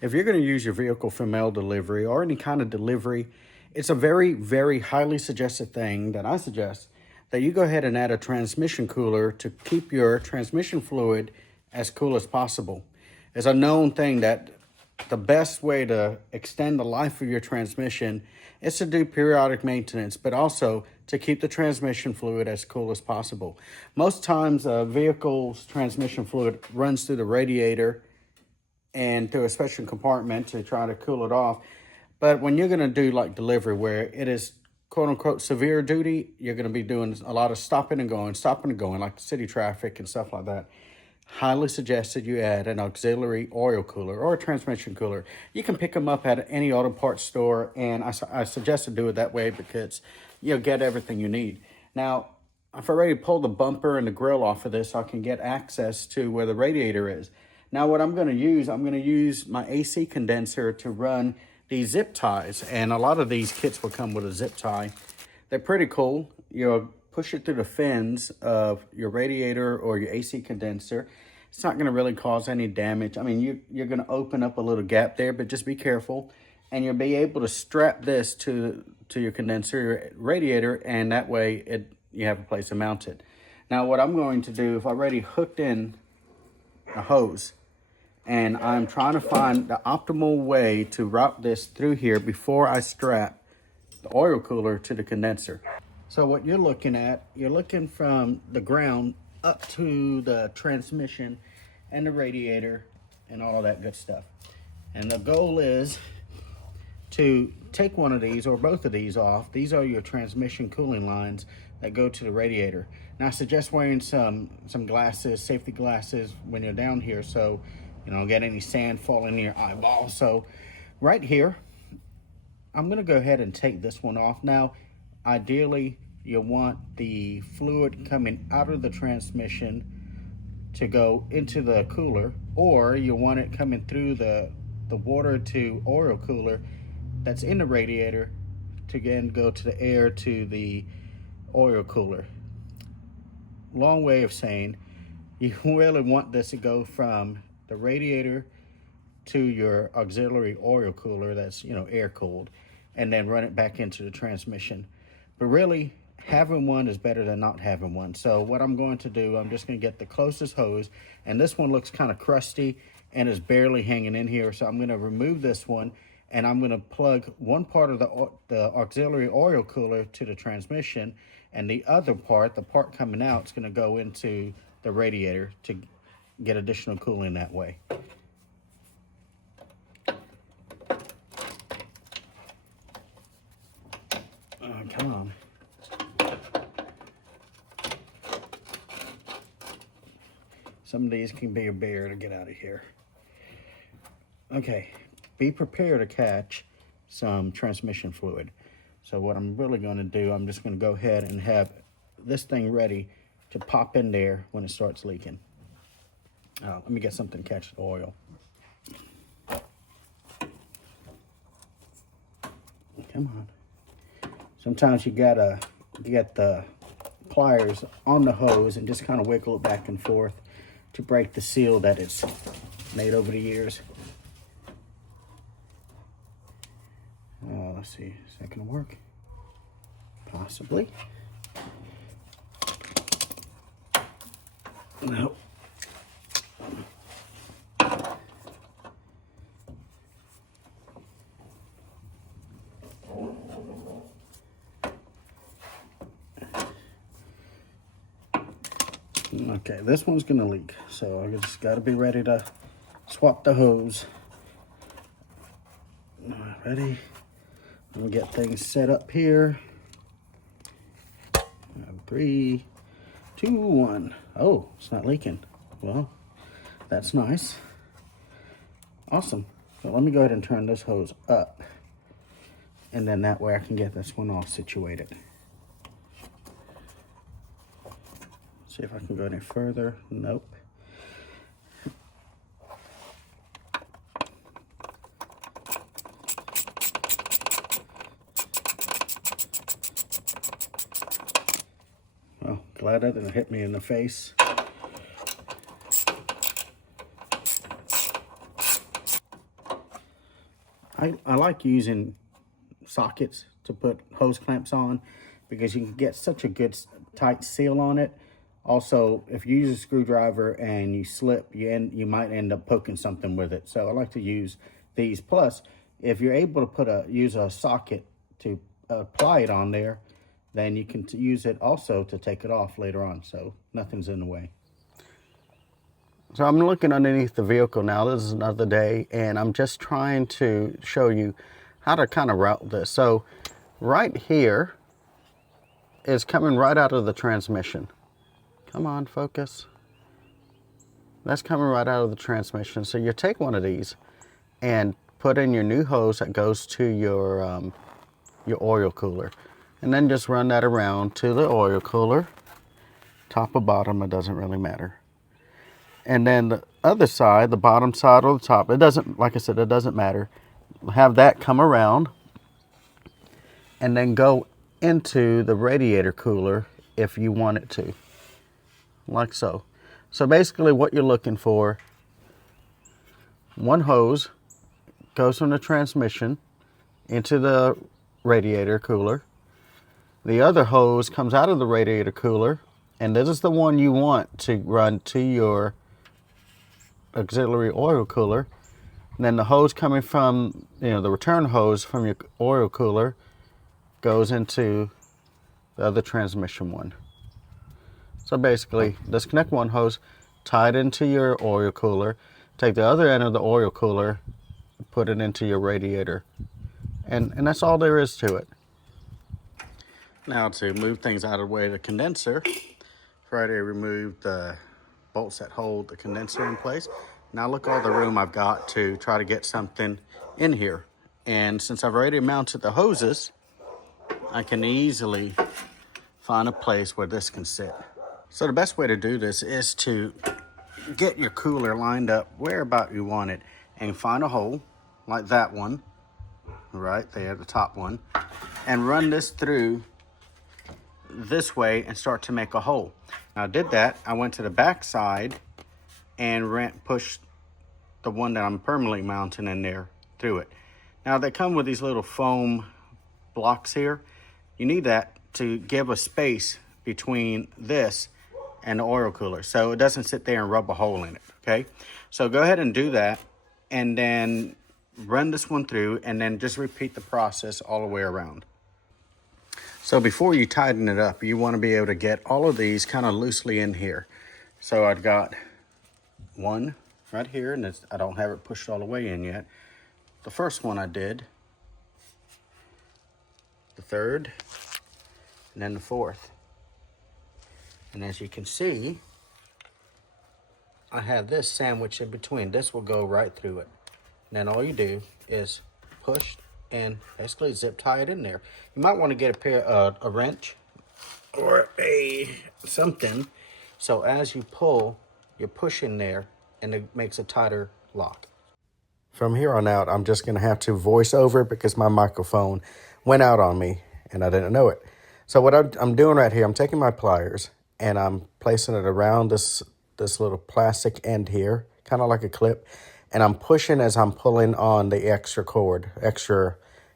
If you're going to use your vehicle for mail delivery or any kind of delivery, it's a very, very highly suggested thing that I suggest that you go ahead and add a transmission cooler to keep your transmission fluid as cool as possible. It's a known thing that the best way to extend the life of your transmission is to do periodic maintenance, but also to keep the transmission fluid as cool as possible. Most times, a vehicle's transmission fluid runs through the radiator and through a special compartment to try to cool it off. But when you're going to do like delivery where it is quote unquote severe duty, you're going to be doing a lot of stopping and going, like city traffic and stuff like that. Highly suggested you add an auxiliary oil cooler or a transmission cooler. You can pick them up at any auto parts store, and I suggest to do it that way because you'll get everything you need. Now, I've already pulled the bumper and the grill off of this so I can get access to where the radiator is. Now, what I'm going to use my AC condenser to run these zip ties, and a lot of these kits will come with a zip tie. They're pretty cool. You'll push it through the fins of your radiator or your AC condenser. It's not going to really cause any damage. I mean, you're going to open up a little gap there, but just be careful. And you'll be able to strap this to your condenser, your radiator, and that way you have a place to mount it. Now, what I'm going to do, if I've already hooked in a hose, and I'm trying to find the optimal way to route this through here before I strap the oil cooler to the condenser. So what you're looking from the ground up to the transmission and the radiator and all of that good stuff. And the goal is to take one of these or both of these off. These are your transmission cooling lines that go to the radiator. Now I suggest wearing some glasses, safety glasses when you're down here so you don't get any sand falling in your eyeball. So right here, I'm gonna go ahead and take this one off. Now, ideally, you want the fluid coming out of the transmission to go into the cooler, or you want it coming through the water to oil cooler that's in the radiator to again go to the air to the oil cooler. Long way of saying, you really want this to go from the radiator to your auxiliary oil cooler that's, air cooled, and then run it back into the transmission. But really, having one is better than not having one. So what I'm going to do, I'm just going to get the closest hose, and this one looks kind of crusty and is barely hanging in here. So I'm going to remove this one, and I'm going to plug one part of the auxiliary oil cooler to the transmission, and the other part, the part coming out, is going to go into the radiator to get additional cooling that way. Oh, come on. Some of these can be a bear to get out of here. Okay, be prepared to catch some transmission fluid. So what I'm really going to do, I'm just going to go ahead and have this thing ready to pop in there when it starts leaking. Let me get something to catch the oil. Come on. Sometimes you gotta get the pliers on the hose and just kind of wiggle it back and forth to break the seal that it's made over the years. Let's see, is that gonna work? Possibly. Nope. Okay, this one's gonna leak, so I just gotta be ready to swap the hose. Ready? I'm gonna get things set up here. 3, 2, 1. Oh, it's not leaking. Well, that's nice. Awesome. So let me go ahead and turn this hose up, and then that way I can get this one all situated. See if I can go any further. Nope. Well, glad that didn't hit me in the face. I like using sockets to put hose clamps on because you can get such a good tight seal on it. Also, if you use a screwdriver and you slip, you might end up poking something with it. So I like to use these. Plus, if you're able to use a socket to apply it on there, then you can use it also to take it off later on. So nothing's in the way. So I'm looking underneath the vehicle now. This is another day, and I'm just trying to show you how to kind of route this. So right here is coming right out of the transmission. Come on, focus. That's coming right out of the transmission. So you take one of these and put in your new hose that goes to your oil cooler. And then just run that around to the oil cooler. Top or bottom, it doesn't really matter. And then the other side, the bottom side or the top, it doesn't, like I said, it doesn't matter. Have that come around and then go into the radiator cooler if you want it to, like so. So basically what you're looking for, one hose goes from the transmission into the radiator cooler. The other hose comes out of the radiator cooler, and this is the one you want to run to your auxiliary oil cooler. And then the hose coming from, the return hose from your oil cooler goes into the other transmission one. So basically, disconnect one hose, tie it into your oil cooler, take the other end of the oil cooler, put it into your radiator. And that's all there is to it. Now to move things out of the way of the condenser, Friday removed the bolts that hold the condenser in place. Now look all the room I've got to try to get something in here. And since I've already mounted the hoses, I can easily find a place where this can sit. So the best way to do this is to get your cooler lined up where about you want it and find a hole like that one, right there, the top one, and run this through this way and start to make a hole. Now I did that. I went to the back side and pushed the one that I'm permanently mounting in there through it. Now they come with these little foam blocks here. You need that to give a space between this and the oil cooler so it doesn't sit there and rub a hole in it, okay? So go ahead and do that and then run this one through and then just repeat the process all the way around. So before you tighten it up, you want to be able to get all of these kind of loosely in here. So I've got one right here, and I don't have it pushed all the way in yet. The first one I did, the third, and then the fourth. And as you can see, I have this sandwich in between. This will go right through it. And then all you do is push and basically zip tie it in there. You might want to get a wrench or something. So as you pull, you're pushing there and it makes a tighter lock. From here on out, I'm just going to have to voice over because my microphone went out on me and I didn't know it. So what I'm doing right here, I'm taking my pliers and I'm placing it around this little plastic end here, kind of like a clip. And I'm pushing as I'm pulling on the extra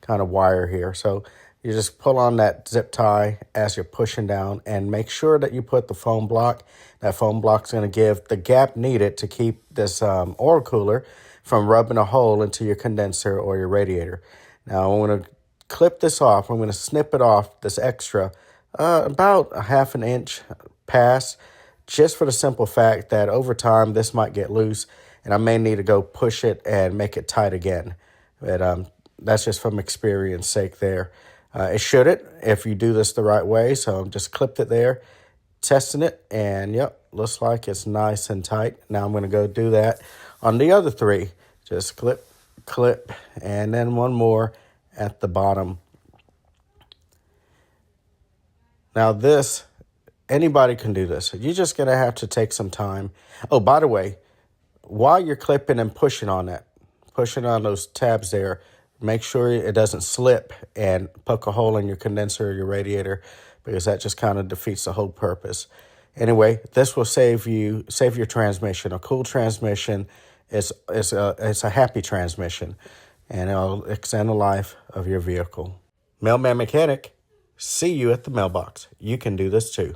kind of wire here. So you just pull on that zip tie as you're pushing down and make sure that you put the foam block. That foam block's going to give the gap needed to keep this oil cooler from rubbing a hole into your condenser or your radiator. Now I'm going to clip this off. I'm going to snip it off, this extra, about a ½ an inch pass, just for the simple fact that over time this might get loose and I may need to go push it and make it tight again. But that's just from experience sake there. It shouldn't if you do this the right way. So I'm just clipped it there, testing it, and yep, looks like it's nice and tight. Now I'm going to go do that on the other three. Just clip, and then one more at the bottom. Now this, anybody can do this. You're just going to have to take some time. Oh, by the way, while you're clipping and pushing on those tabs there, make sure it doesn't slip and poke a hole in your condenser or your radiator, because that just kind of defeats the whole purpose. Anyway, this will save your transmission. A cool transmission is a happy transmission. and it'll extend the life of your vehicle. Mailman Mechanic, see you at the mailbox. You can do this too.